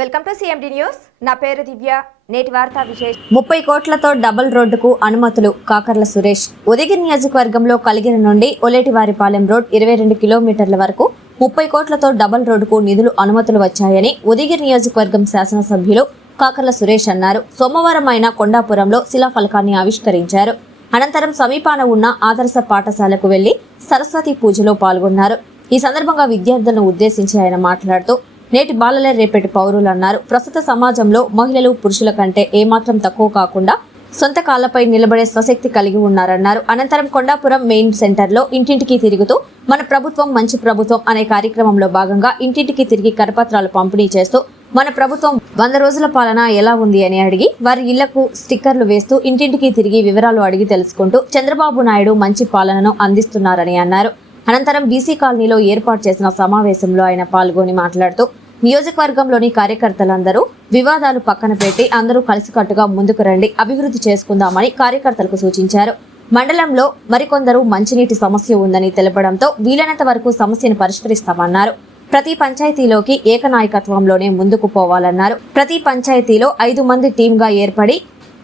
Welcome to CMD news. నా పేరు దివ్య. నేటి వార్తా విశేషం. 30 కోట్లతో డబుల్ రోడ్డుకు అనుమతులు. కాకర్ల సురేష్. ఉదయగిరి నియోజకవర్గంలో కలిగిరి నుండి ఒలేటివారిపాలెం రోడ్ 22 కిలోమీటర్ల వరకు 30 కోట్లతో డబుల్ రోడ్డుకు నిధులు అనుమతులు వచ్చాయని ఉదయగిరి నియోజకవర్గం శాసనసభ్యులు కాకర్ల సురేష్ అన్నారు. సోమవారం ఆయన కొండాపురంలో శిలాఫలకాన్ని ఆవిష్కరించారు. అనంతరం సమీపాన ఉన్న ఆదర్శ పాఠశాలకు వెళ్లి సరస్వతి పూజలో పాల్గొన్నారు. ఈ సందర్భంగా విద్యార్థులను ఉద్దేశించి ఆయన మాట్లాడుతూ నేటి బాలలే రేపటి పౌరులు అన్నారు. ప్రస్తుత సమాజంలో మహిళలు పురుషుల కంటే ఏమాత్రం తక్కువ కాకుండా సొంత కాళ్లపై నిలబడే స్వశక్తి కలిగి ఉన్నారన్నారు. అనంతరం కొండాపురం మెయిన్ సెంటర్లో ఇంటింటికి తిరుగుతూ మన ప్రభుత్వం మంచి ప్రభుత్వం అనే కార్యక్రమంలో భాగంగా ఇంటింటికి తిరిగి కరపత్రాలు పంపిణీ చేస్తూ మన ప్రభుత్వం 100 రోజుల పాలన ఎలా ఉంది అని అడిగి వారి ఇళ్లకు స్టిక్కర్లు వేస్తూ ఇంటింటికి తిరిగి వివరాలు అడిగి తెలుసుకుంటూ చంద్రబాబు నాయుడు మంచి పాలనను అందిస్తున్నారని అన్నారు. అనంతరం బీసీ కాలనీలో ఏర్పాటు చేసిన సమావేశంలో ఆయన పాల్గొని మాట్లాడుతూ నియోజకవర్గంలోని కార్యకర్తలందరూ వివాదాలు పక్కన పెట్టి అందరూ కలిసికట్టుగా ముందుకు రండి, అభివృద్ధి చేసుకుందామని కార్యకర్తలకు సూచించారు. మండలంలో మరికొందరు మంచినీటి సమస్య ఉందని తెలపడంతో వీలైనంత వరకు సమస్యను పరిష్కరిస్తామన్నారు. ప్రతి పంచాయతీలోకి ఏకనాయకత్వంలోనే ముందుకు పోవాలన్నారు. ప్రతి పంచాయతీలో 5 మంది టీంగా ఏర్పడి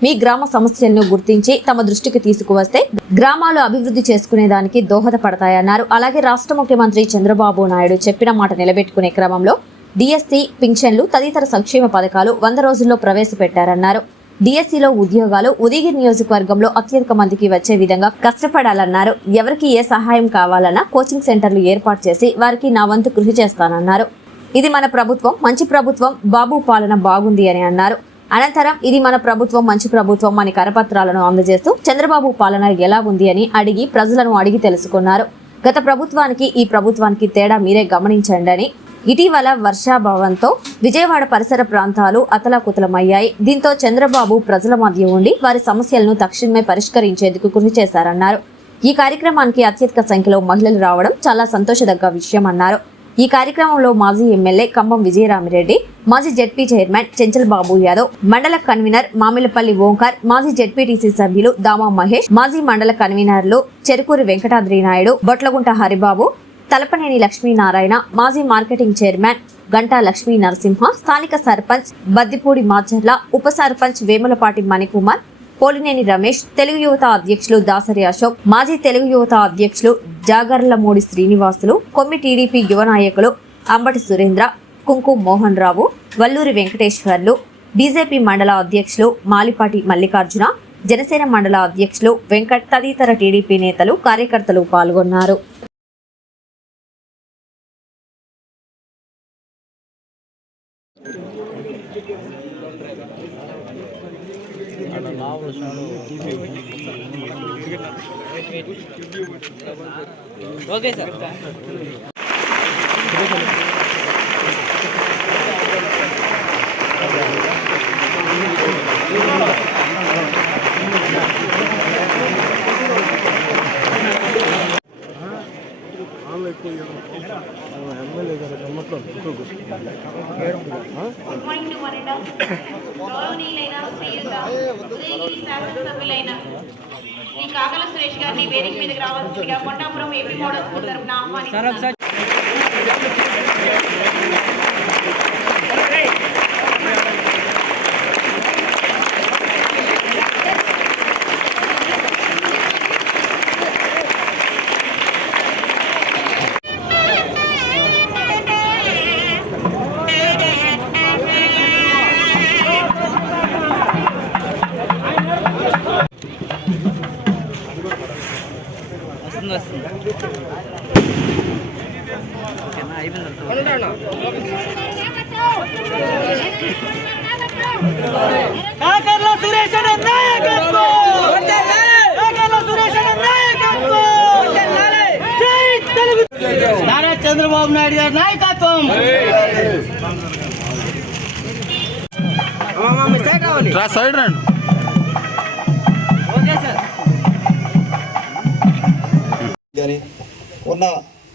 మీ గ్రామ సమస్యలను గుర్తించి తమ దృష్టికి తీసుకువస్తే గ్రామాలు అభివృద్ధి చేసుకునేదానికి దోహదపడతాయన్నారు. అలాగే రాష్ట్ర ముఖ్యమంత్రి చంద్రబాబు నాయుడు చెప్పిన మాట నిలబెట్టుకునే క్రమంలో డిఎస్సి పింఛన్లు తదితర సంక్షేమ పథకాలు 100 రోజుల్లో ప్రవేశపెట్టారన్నారు. డిఎస్సిలో ఉద్యోగాలు ఉదయగిరి నియోజకవర్గంలో అత్యధిక మందికి వచ్చే విధంగా కష్టపడాలన్నారు. ఎవరికి ఏ సహాయం కావాలన్నా కోచింగ్ సెంటర్లు ఏర్పాటు చేసి వారికి నా వంతు కృషి చేస్తానన్నారు. ఇది మన ప్రభుత్వం మంచి ప్రభుత్వం, బాబు పాలన బాగుంది అని అన్నారు. అనంతరం ఇది మన ప్రభుత్వం మంచి ప్రభుత్వం అని కరపత్రాలను అందజేస్తూ చంద్రబాబు పాలన ఎలా ఉంది అని అడిగి ప్రజలను అడిగి తెలుసుకున్నారు. గత ప్రభుత్వానికి ఈ ప్రభుత్వానికి తేడా మీరే గమనించండి అని. ఇటీవల వర్షాభావంతో విజయవాడ పరిసర ప్రాంతాలు అతలాకుతలమయ్యాయి. దీంతో చంద్రబాబు ప్రజల మధ్య ఉండి వారి సమస్యలను తక్షణమే పరిష్కరించేందుకు కృషి చేశారన్నారు. ఈ కార్యక్రమానికి అత్యధిక సంఖ్యలో మహిళలు రావడం చాలా సంతోషదగ్గ విషయం అన్నారు. ఈ కార్యక్రమంలో మాజీ ఎమ్మెల్యే కంబం విజయరామిరెడ్డి, మాజీ జెడ్పీ చైర్మన్ చెంచల్ బాబు యాదవ్, మండల కన్వీనర్ మామిలపల్లి ఓంకార్, మాజీ జెడ్పీటీసీ సభ్యులు దామా మహేష్, మాజీ మండల కన్వీనర్లు చెరుకూరి వెంకటాద్రి నాయుడు, బొట్లగుంట హరిబాబు, తలపనేని లక్ష్మీనారాయణ, మాజీ మార్కెటింగ్ చైర్మన్ గంటా లక్ష్మీ నరసింహ, స్థానిక సర్పంచ్ బద్దిపూడి మాచర్ల, ఉప సర్పంచ్ వేములపాటి మణికుమార్, పోలినేని రమేష్, తెలుగు యువత అధ్యక్షులు దాసరి అశోక్, మాజీ తెలుగు యువత అధ్యక్షులు జాగర్లమూడి శ్రీనివాసులు, కొమ్మి టీడీపీ యువ నాయకులు అంబటి సురేంద్ర, కుంకు మోహన్ రావు, వల్లూరి వెంకటేశ్వర్లు, బీజేపీ మండల అధ్యక్షులు మాలిపాటి మల్లికార్జున, జనసేన మండల అధ్యక్షులు వెంకట్ తదితర టీడీపీ నేతలు కార్యకర్తలు పాల్గొన్నారు. Okay sir. శ్రీ కాకర్ల సురేష్ గారిని వేదిక మీదకి రావాల్సిందిగా కొండాపురం ఏపీ మోడల్ స్కూల్ తరఫున ఆహ్వానిస్తున్నారు. కాకర్ల సురేష్ నాయకత్వం, కాకర్ల సురేష్ నాయకత్వం, నారా చంద్రబాబు నాయుడు గారి నాయకత్వం. సైడ్ రండి. Okay sir. ఉన్న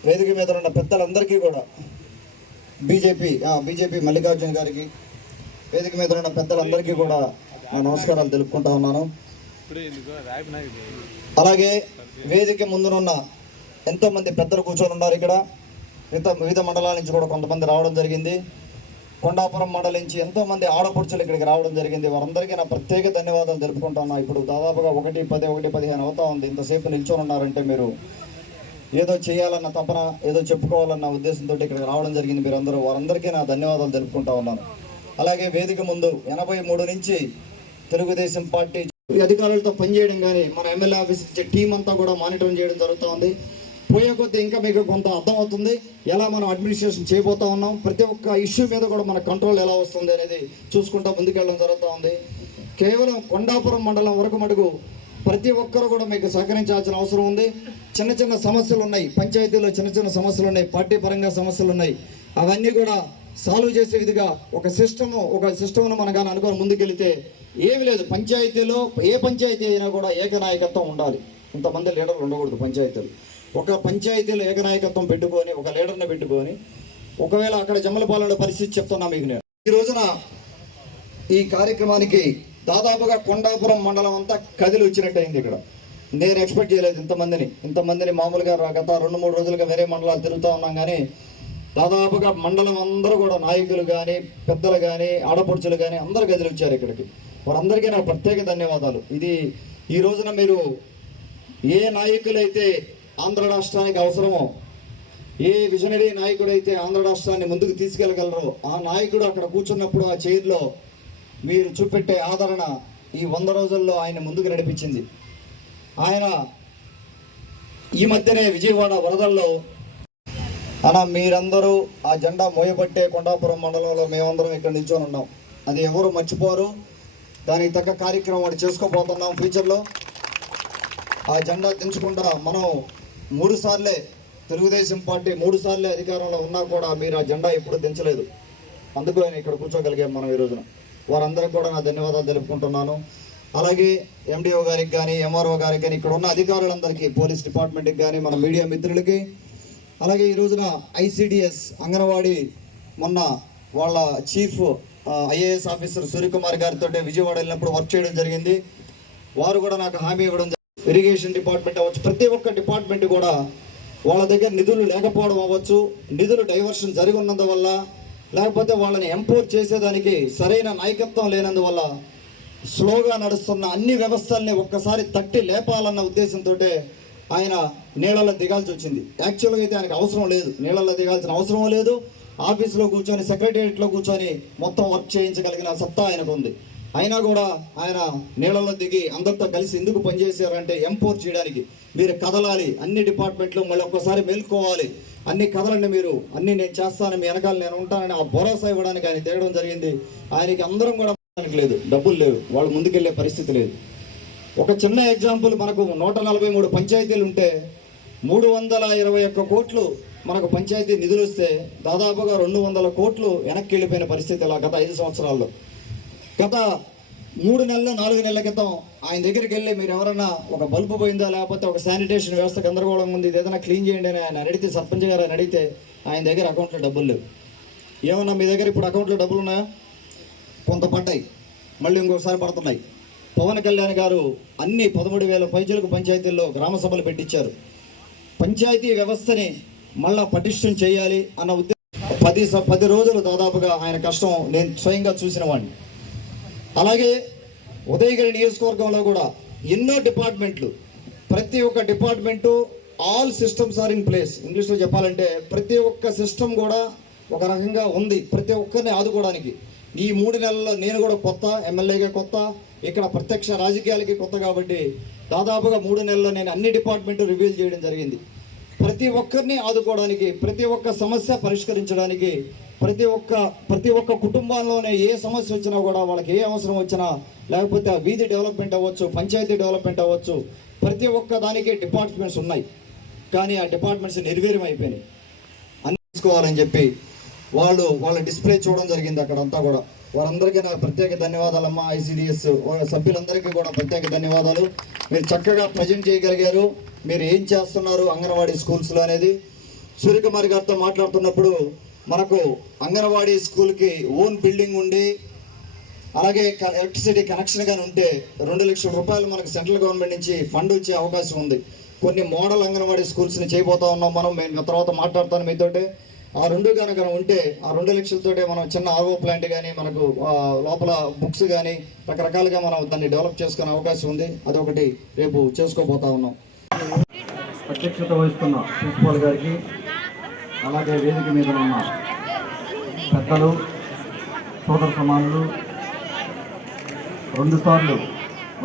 వేదిక మీద ఉన్న పెద్దలందరికీ కూడా బీజేపీ మల్లికార్జున గారికి, వేదిక మీద ఉన్న పెద్దలందరికీ కూడా నా నమస్కారాలు తెలుపుకుంటా ఉన్నాను. అలాగే వేదిక ముందునున్న ఎంతోమంది పెద్దలు కూర్చొని ఉన్నారు. ఇక్కడ వివిధ మండలాల నుంచి కూడా కొంతమంది రావడం జరిగింది. కొండాపురం మండలం నుంచి ఎంతోమంది ఆడపడుచులు ఇక్కడికి రావడం జరిగింది. వారందరికీ నా ప్రత్యేక ధన్యవాదాలు తెలుపుకుంటున్నా. ఇప్పుడు దాదాపుగా 1:10, 1:15 అవుతా ఉంది. ఇంతసేపు నిల్చొని ఉన్నారంటే మీరు ఏదో చేయాలన్న తపన, ఏదో చెప్పుకోవాలన్న ఉద్దేశంతో ఇక్కడికి రావడం జరిగింది. మీరందరూ వారందరికీ నా ధన్యవాదాలు తెలుపుకుంటా ఉన్నాను. అలాగే వేదిక ముందు 83 నుంచి తెలుగుదేశం పార్టీ అధికారులతో పనిచేయడం కానీ మన ఎమ్మెల్యే ఆఫీస్ ఇచ్చే టీం అంతా కూడా మానిటరింగ్ చేయడం జరుగుతూ ఉంది. పోయే కొద్దీ ఇంకా మీకు కొంత అర్థమవుతుంది ఎలా మనం అడ్మినిస్ట్రేషన్ చేయబోతా ఉన్నాం. ప్రతి ఒక్క ఇష్యూ మీద కూడా మన కంట్రోల్ ఎలా వస్తుంది అనేది చూసుకుంటూ ముందుకెళ్ళడం జరుగుతూ ఉంది. కేవలం కొండాపురం మండలం వరకు మటుకు ప్రతి ఒక్కరు కూడా మీకు సహకరించాల్సిన అవసరం ఉంది. చిన్న చిన్న సమస్యలు ఉన్నాయి, పంచాయతీలో చిన్న చిన్న సమస్యలు ఉన్నాయి, పార్టీ పరంగా సమస్యలు ఉన్నాయి. అవన్నీ కూడా సాల్వ్ చేసే విధిగా ఒక సిస్టమ్ను మనం కానీ అనుకొని ముందుకెళ్తే ఏమి లేదు. పంచాయతీలో ఏ పంచాయతీ అయినా కూడా ఏకనాయకత్వం ఉండాలి. ఇంతమంది లీడర్లు ఉండకూడదు పంచాయతీలు. ఒక పంచాయతీలో ఏకనాయకత్వం పెట్టుకొని ఒక లీడర్ని పెట్టుకొని ఒకవేళ అక్కడ జమ్మలపాలెంలో పరిస్థితి చెప్తున్నా మీకు నేను. ఈ రోజున ఈ కార్యక్రమానికి దాదాపుగా కొండాపురం మండలం అంతా కదిలి వచ్చినట్టు అయింది. ఇక్కడ నేను ఎక్స్పెక్ట్ చేయలేదు ఇంతమందిని మామూలుగా గత 2-3 రోజులుగా వేరే మండలాలు తిరుగుతూ ఉన్నాం. కానీ దాదాపుగా మండలం అందరూ కూడా నాయకులు కానీ పెద్దలు కానీ ఆడపడుచులు కానీ అందరూ కదిలి వచ్చారు ఇక్కడికి. వారందరికీ నా ప్రత్యేక ధన్యవాదాలు. ఇది ఈ రోజున మీరు ఏ నాయకులైతే ఆంధ్ర రాష్ట్రానికి అవసరమో, ఏ విజనరీ నాయకుడైతే ఆంధ్ర రాష్ట్రాన్ని ముందుకు తీసుకెళ్ళగలరో ఆ నాయకుడు అక్కడ కూర్చున్నప్పుడు ఆ చైర్లో మీరు చూపెట్టే ఆదరణ ఈ 100 రోజుల్లో ఆయన ముందుకు నడిపించింది. ఆయన ఈ మధ్యనే విజయవాడ వరదల్లో అలా మీరందరూ ఆ జెండా మోయబట్టే కొండాపురం మండలంలో మేమందరం ఇక్కడ నిల్చొని ఉన్నాం. అది ఎవరు మర్చిపోరు. దానికి తగ్గ కార్యక్రమం ఒకటి చేసుకోబోతున్నాం ఫ్యూచర్లో. ఆ జెండా దించకుండా మనం 3 సార్లే తెలుగుదేశం పార్టీ 3 సార్లే అధికారంలో ఉన్నా కూడా మీరు ఆ జెండా ఎప్పుడు దించలేదు. అందుకు ఆయన ఇక్కడ కూర్చోగలిగాం మనం ఈ రోజున. వారందరికీ కూడా నా ధన్యవాదాలు తెలుపుకుంటున్నాను. అలాగే ఎండిఓ గారికి కానీ ఎంఆర్ఓ గారికి కానీ ఇక్కడ ఉన్న అధికారులందరికీ, పోలీస్ డిపార్ట్మెంట్కి కానీ మన మీడియా మిత్రులకి, అలాగే ఈ రోజున ఐసిడిఎస్ అంగన్వాడీ మొన్న వాళ్ళ చీఫ్ ఐఏఎస్ ఆఫీసర్ సూర్యకుమార్ గారితో విజయవాడ వెళ్ళినప్పుడు వర్క్ చేయడం జరిగింది. వారు కూడా నాకు హామీ ఇవ్వడం జరిగింది. ఇరిగేషన్ డిపార్ట్మెంట్ అవ్వచ్చు, ప్రతి ఒక్క డిపార్ట్మెంట్ కూడా వాళ్ళ దగ్గర నిధులు లేకపోవడం అవ్వచ్చు, నిధులు డైవర్షన్ జరిగి ఉన్నందువల్ల, లేకపోతే వాళ్ళని ఎంపోర్ చేసేదానికి సరైన నాయకత్వం లేనందువల్ల స్లోగా నడుస్తున్న అన్ని వ్యవస్థల్ని ఒక్కసారి తట్టి లేపాలన్న ఉద్దేశంతో ఆయన నీళ్ళల్లో దిగాల్సి వచ్చింది. యాక్చువల్గా అయితే ఆయనకు అవసరం లేదు, నీళ్ళల్లో దిగాల్సిన అవసరం లేదు. ఆఫీస్లో కూర్చొని సెక్రటేరియట్లో కూర్చొని మొత్తం వర్క్ చేయించగలిగిన సత్తా ఆయనకు ఉంది. అయినా కూడా ఆయన నీళ్ళల్లో దిగి అందరితో కలిసి ఎందుకు పనిచేశారంటే ఎంపోర్ చేయడానికి. మీరు కదలాలి, అన్ని డిపార్ట్మెంట్లు మళ్ళీ ఒక్కసారి మేల్కోవాలి, అన్ని కదలండి, మీరు అన్ని నేను చేస్తాను, మీ వెనకాల నేను ఉంటానని ఆ భరోసా ఇవ్వడానికి ఆయన తిరగడం జరిగింది. ఆయనకి అందరం కూడా లేదు, డబ్బులు లేవు, వాళ్ళు ముందుకెళ్లే పరిస్థితి లేదు. ఒక చిన్న ఎగ్జాంపుల్, మనకు 143 పంచాయతీలు ఉంటే 321 కోట్లు మనకు పంచాయతీ నిధులు వస్తే దాదాపుగా 200 కోట్లు వెనక్కి వెళ్ళిపోయిన పరిస్థితి ఇలా గత 5 సంవత్సరాల్లో. గత 3 నెలలు 4 నెలల క్రితం ఆయన దగ్గరికి వెళ్ళి మీరు ఎవరన్నా ఒక బల్బు పోయిందా, లేకపోతే ఒక శానిటేషన్ వ్యవస్థ గందరగోళం ఉంది, ఇది ఏదైనా క్లీన్ చేయండి అని ఆయన అడిగితే, సర్పంచ్ గారు అని అడిగితే ఆయన దగ్గర అకౌంట్లో డబ్బులు లేవు. ఏమన్నా మీ దగ్గర ఇప్పుడు అకౌంట్లో డబ్బులు ఉన్నాయా? కొంత పడ్డాయి, మళ్ళీ ఇంకోసారి పడుతున్నాయి. పవన్ కళ్యాణ్ గారు అన్ని 13,000 పైచలకు పంచాయతీల్లో గ్రామ సభలు పెట్టించారు. పంచాయతీ వ్యవస్థని మళ్ళా పటిష్టం చేయాలి అన్న ఉద్దేశం 10 రోజులు దాదాపుగా ఆయన కష్టం నేను స్వయంగా చూసిన వాడిని. అలాగే ఉదయగిరి నియోజకవర్గంలో కూడా ఎన్నో డిపార్ట్మెంట్లు, ప్రతి ఒక్క department all systems are in place. ఇంగ్లీష్లో చెప్పాలంటే ప్రతి ఒక్క సిస్టమ్ కూడా ఒక రకంగా ఉంది ప్రతి ఒక్కరిని ఆదుకోవడానికి. ఈ 3 నెలల్లో నేను కూడా కొత్త ఎమ్మెల్యేగా, కొత్త ఇక్కడ ప్రత్యక్ష రాజకీయాలకి కొత్త కాబట్టి దాదాపుగా 3 నెలల్లో నేను అన్ని డిపార్ట్మెంట్ రివ్యూ చేయడం జరిగింది. ప్రతి ఒక్కరిని ఆదుకోవడానికి, ప్రతి ఒక్క సమస్య పరిష్కరించడానికి, ప్రతి ఒక్క కుటుంబంలోనే ఏ సమస్య వచ్చినా కూడా వాళ్ళకి ఏ అవసరం వచ్చినా, లేకపోతే వీధి డెవలప్మెంట్ అవ్వచ్చు, పంచాయతీ డెవలప్మెంట్ అవ్వచ్చు, ప్రతి ఒక్క దానికి డిపార్ట్మెంట్స్ ఉన్నాయి. కానీ ఆ డిపార్ట్మెంట్స్ నిర్వీర్యం అయిపోయినాయి. అన్ని తీసుకోవాలని చెప్పి వాళ్ళ డిస్ప్లే చూడడం జరిగింది అక్కడంతా కూడా. వారందరికీ నాకు ప్రత్యేక ధన్యవాదాలమ్మా. ఐసిడిఎస్ సభ్యులందరికీ కూడా ప్రత్యేక ధన్యవాదాలు. మీరు చక్కగా ప్రజెంట్ చేయగలిగారు, మీరు ఏం చేస్తున్నారు అంగన్వాడీ స్కూల్స్లో అనేది. సూర్యకుమార్ గారితో మాట్లాడుతున్నప్పుడు మనకు అంగన్వాడీ స్కూల్కి ఓన్ బిల్డింగ్ ఉండి, అలాగే ఎలక్ట్రిసిటీ కనెక్షన్ కానీ ఉంటే 2 లక్షల రూపాయలు మనకు సెంట్రల్ గవర్నమెంట్ నుంచి ఫండ్ వచ్చే అవకాశం ఉంది. కొన్ని మోడల్ అంగన్వాడీ స్కూల్స్ని చేయబోతా ఉన్నాం మనం. నేను తర్వాత మాట్లాడతాను మీతోటి. ఆ రెండు కనుక ఉంటే ఆ 2 లక్షలతోటే మనం చిన్న ఆర్ఓ ప్లాంట్ కానీ మనకు లోపల బుక్స్ కానీ రకరకాలుగా మనం దాన్ని డెవలప్ చేసుకునే అవకాశం ఉంది. అదొకటి రేపు చేసుకోబోతా ఉన్నాం. అధ్యక్షత వహిస్తున్న ప్రిన్సిపాల్ గారికి, అలాగే వేదిక మీద ఉన్న పెద్దలు, సోదర సమానులు, 2 సార్లు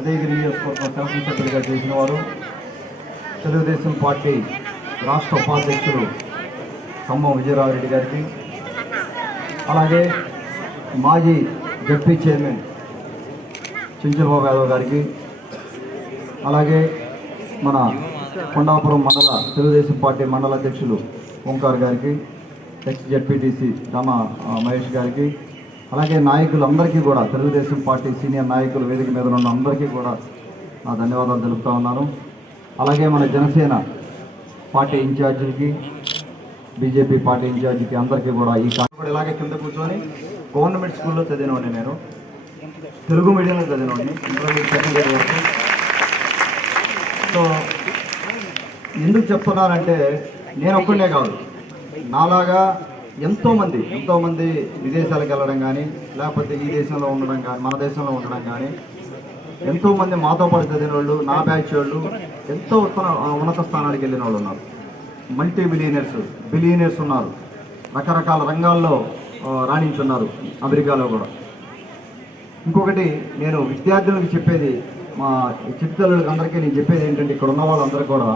ఉదయగిరి నియోజకవర్గం శాసనసభ్యులుగా చేసిన వారు, తెలుగుదేశం పార్టీ రాష్ట్ర ఉపాధ్యక్షులు ఖమ్మం విజయరామరెడ్డి గారికి, అలాగే మాజీ జడ్పీ చైర్మన్ చించలబాబు యాదవ్ గారికి, అలాగే మన కొండాపురం మండల తెలుగుదేశం పార్టీ మండల అధ్యక్షులు ఓంకార్ గారికి, ఎక్స్ జడ్పీటీసీ దామ మహేష్ గారికి, అలాగే నాయకులందరికీ కూడా తెలుగుదేశం పార్టీ సీనియర్ నాయకులు వేదిక మీద ఉన్న అందరికీ కూడా నా ధన్యవాదాలు తెలుపుతా ఉన్నాను. అలాగే మన జనసేన పార్టీ ఇన్ఛార్జీలకి, బీజేపీ పార్టీ ఇన్ఛార్జికి అందరికీ కూడా ఈ కూడా ఇలాగే కింద కూర్చొని గవర్నమెంట్ స్కూల్లో చదివినవాడిని, నేను తెలుగు మీడియంలో చదివినవాడిని ఇంటర్మీడియట్ సెకండ్ ఇయర్ వరకు. సో ఎందుకు చెప్తున్నానంటే నేను ఒక్కడే కాదు, నాలాగా ఎంతోమంది విదేశాలకు వెళ్ళడం కానీ, లేకపోతే ఈ దేశంలో ఉండడం కానీ, మన దేశంలో ఉండడం కానీ, ఎంతోమంది మాతో పాటు చదివిన వాళ్ళు, నా బ్యాచ్ వాళ్ళు ఎంతో ఉన్నత స్థానానికి వెళ్ళిన వాళ్ళు ఉన్నారు. మల్టీ బిలియనర్స్ ఉన్నారు. రకరకాల రంగాల్లో రాణించున్నారు, అమెరికాలో కూడా. ఇంకొకటి నేను విద్యార్థులకు చెప్పేది, మా చిట్టుతల్లులకు అందరికీ నేను చెప్పేది ఏంటంటే, ఇక్కడ ఉన్న వాళ్ళందరూ కూడా